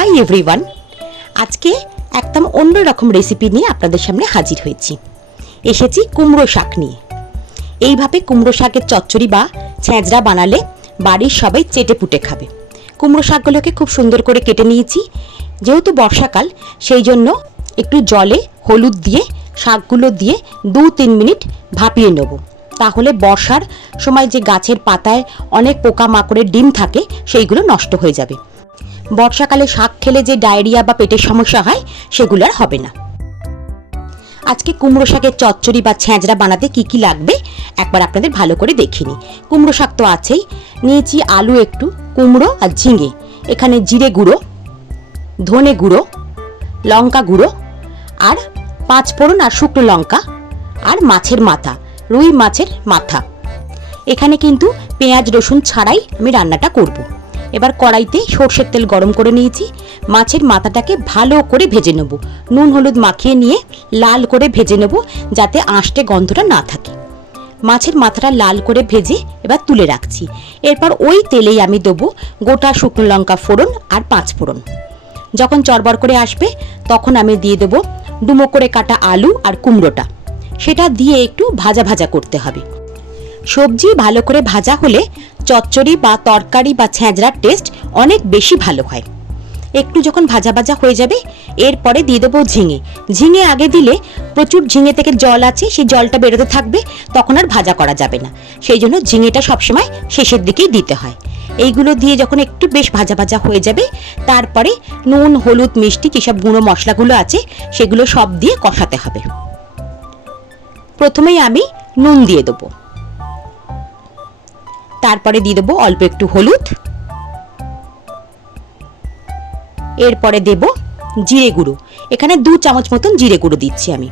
Hi everyone আজকে একদম অন্য রকম রেসিপি নিয়ে আপনাদের সামনে হাজির হয়েছি। এসেছি কুমড়ো শাক নিয়ে। এইভাবে কুমড়ো শাকের চচ্চড়ি বা ছ্যাঁচড়া বানালে বাড়ির সবাই চেটে পুটে খাবে। কুমড়ো শাকগুলোকে খুব সুন্দর করে কেটে নিয়েছি। যেহেতু বর্ষাকাল, সেই জন্য একটু জলে হলুদ দিয়ে, শাকগুলো দিয়ে দু তিন মিনিট ভাপিয়ে নেব। তাহলে বর্ষার সময় যে গাছের পাতায় অনেক পোকামাকড়ের ডিম থাকে, সেইগুলো নষ্ট হয়ে যাবে। বর্ষাকালে শাক খেলে যে ডায়রিয়া বা পেটের সমস্যা হয়, সেগুলো আর হবে না। আজকে কুমড়ো শাকের চচ্চড়ি বা ছ্যাঁচড়া বানাতে কি কি লাগবে, একবার আপনাদের ভালো করে দেখিনি কুমড়ো শাক তো আছেই। নিয়েছি আলু একটু, কুমড়ো আর ঝিঙে। এখানে জিরে গুঁড়ো, ধনে গুঁড়ো, লঙ্কা গুঁড়ো, আর পাঁচ ফোড়ন আর শুকনো লঙ্কা, আর মাছের মাথা, রুই মাছের মাথা। এখানে কিন্তু পেঁয়াজ, রসুন ছাড়াই আমি রান্নাটা করব। এবার কড়াইতে সর্ষের তেল গরম করে নিয়েছি। মাছের মাথাটাকে ভালো করে ভেজে নেব। নুন হলুদ মাখিয়ে নিয়ে লাল করে ভেজে নেব যাতে আঁশটে গন্ধটা না থাকে। মাছের মাথাটা লাল করে ভেজে এবার তুলে রাখছি। এরপর ওই তেলেই আমি দেবো গোটা শুকনো লঙ্কা ফোড়ন আর পাঁচ ফোড়ন। যখন চরবর করে আসবে, তখন আমি দিয়ে দেবো ডুমো করে কাটা আলু আর কুমড়োটা। সেটা দিয়ে একটু ভাজা ভাজা করতে হবে। সবজি ভালো করে ভাজা হলে চচ্চড়ি বা তরকারি বা ছ্যাঁচড়ার টেস্ট অনেক বেশি ভালো হয়। একটু যখন ভাজা ভাজা হয়ে যাবে, এরপরে দিয়ে দেবো ঝিঙে। ঝিঙে আগে দিলে প্রচুর ঝিঙে থেকে জল আছে, সেই জলটা বেরোতে থাকবে, তখন আর ভাজা করা যাবে না। সেই জন্য ঝিঙেটা সবসময় শেষের দিকেই দিতে হয়। এইগুলো দিয়ে যখন একটু বেশ ভাজা ভাজা হয়ে যাবে, তারপরে নুন, হলুদ, মিষ্টি যেসব গুঁড়ো মশলাগুলো আছে, সেগুলো সব দিয়ে কষাতে হবে। প্রথমেই আমি নুন দিয়ে দেবো। তারপরে দিয়ে দেবো অল্প একটু হলুদ। এরপরে দেব জিরে গুঁড়ো। এখানে দু চামচ মতন জিরে গুঁড়ো দিচ্ছি আমি।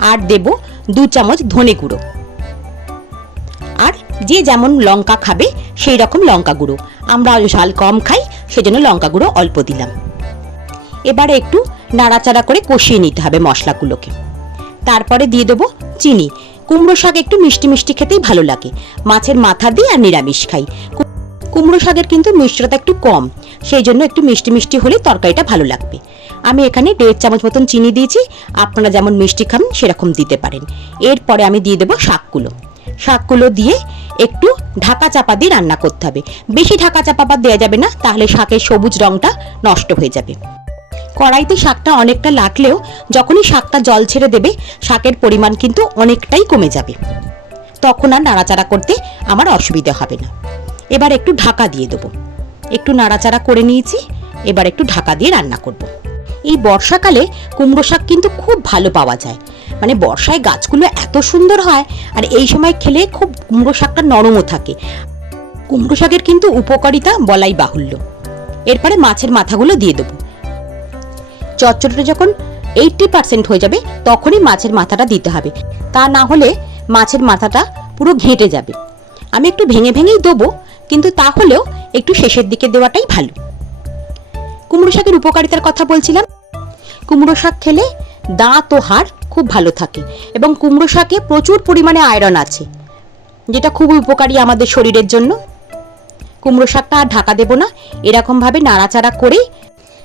আর দেব দু চামচ ধনে গুঁড়ো। আর যে যেমন লঙ্কা খাবে, সেই রকম লঙ্কা গুঁড়ো। আমরা ঝাল কম খাই, সেজন্য লঙ্কা গুঁড়ো অল্প দিলাম। এবারে একটু নাড়াচাড়া করে কষিয়ে নিতে হবে মশলাগুলোকে। তারপরে দিয়ে দেবো চিনি। কুমড়ো শাক একটু মিষ্টি মিষ্টি খেতেই ভালো লাগে। মাছের মাথা দিয়ে আর নিরামিষ খাই। কুমড়ো শাকের কিন্তু মিষ্টতা একটু কম, সেই জন্য একটু মিষ্টি মিষ্টি হলে তরকারিটা ভালো লাগবে। আমি এখানে দেড় চামচ মতন চিনি দিয়েছি, আপনারা যেমন মিষ্টি খান সেরকম দিতে পারেন। এরপরে আমি দিয়ে দেবো শাকগুলো। শাকগুলো দিয়ে একটু ঢাকা চাপা দিয়ে রান্না করতে হবে। বেশি ঢাকা চাপা দেওয়া যাবে না, তাহলে শাকের সবুজ রঙটা নষ্ট হয়ে যাবে। কড়াইতে শাকটা অনেকটা লাগলেও যখনই শাকটা জল ছেড়ে দেবে, শাকের পরিমাণ কিন্তু অনেকটাই কমে যাবে। তখন আর নাড়াচাড়া করতে আমার অসুবিধা হবে না। এবার একটু ঢাকা দিয়ে দেবো। একটু নাড়াচাড়া করে নিয়েছি, এবার একটু ঢাকা দিয়ে রান্না করব। এই বর্ষাকালে কুমড়ো শাক কিন্তু খুব ভালো পাওয়া যায়। মানে বর্ষায় গাছগুলো এত সুন্দর হয় আর এই সময় খেলে খুব কুমড়ো শাকটা নরমও থাকে। কুমড়ো শাকের কিন্তু উপকারিতা বলাই বাহুল্য। এরপরে মাছের মাথাগুলো দিয়ে দেবো। চচ্চড়িটা যখন এইটটি পার্সেন্ট হয়ে যাবে, তখনই মাছের মাথাটা দিতে হবে। তা না হলে মাছের মাথাটা পুরো ঘেঁটে যাবে। আমি একটু ভেঙে ভেঙেই দেবো, কিন্তু তাহলেও একটু শেষের দিকে দেওয়াটাই ভালো। কুমড়ো শাকের উপকারিতার কথা বলছিলাম। কুমড়ো শাক খেলে দাঁত ও হাড় খুব ভালো থাকে এবং কুমড়ো শাকে প্রচুর পরিমাণে আয়রন আছে, যেটা খুবই উপকারী আমাদের শরীরের জন্য। কুমড়ো শাকটা আর ঢাকা দেবো না, এরকমভাবে নাড়াচাড়া করেই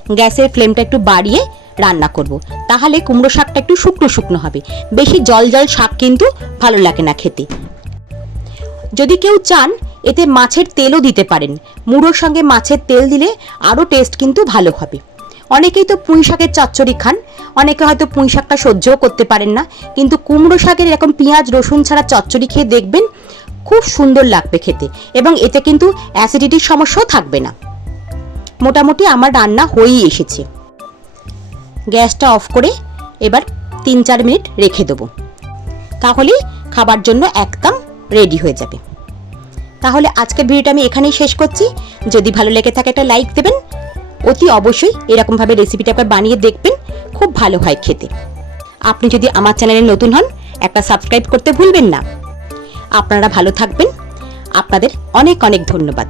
গ্যাসের ফ্লেমটা একটু বাড়িয়ে রান্না করব। তাহলে কুমড়ো শাকটা একটু শুকনো শুকনো হবে। বেশি জল জল শাক কিন্তু ভালো লাগে না খেতে। যদি কেউ চান, এতে মাছের তেলও দিতে পারেন। মুড়োর সঙ্গে মাছের তেল দিলে আরও টেস্ট কিন্তু ভালো হবে। অনেকেই তো পুঁই শাকের চচ্চড়ি খান। অনেকে হয়তো পুঁই শাকটা সহ্যও করতে পারেন না। কিন্তু কুমড়ো শাকের এরকম পেঁয়াজ, রসুন ছাড়া চচ্চড়ি খেয়ে দেখবেন খুব সুন্দর লাগবে খেতে। এবং এতে কিন্তু অ্যাসিডিটির সমস্যাও থাকবে না। মোটামুটি আমার রান্না হয়েই এসেছে। গ্যাসটা অফ করে এবার তিন চার মিনিট রেখে দেবো। তাহলেই খাবার জন্য একদম রেডি হয়ে যাবে। তাহলে আজকের ভিডিওটা আমি এখানেই শেষ করছি। যদি ভালো লেগে থাকে একটা লাইক দেবেন। অতি অবশ্যই এরকমভাবে রেসিপিটা একবার বানিয়ে দেখবেন। খুব ভালো হয় খেতে। আপনি যদি আমার চ্যানেলে নতুন হন, একটা সাবস্ক্রাইব করতে ভুলবেন না। আপনারা ভালো থাকবেন। আপনাদের অনেক অনেক ধন্যবাদ।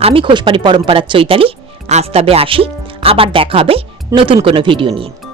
আমি খোসবাড়ি পরম্পরার চৈতালি। আজ তবে আসি আবার দেখা হবে নতুন কোনো ভিডিও নিয়ে।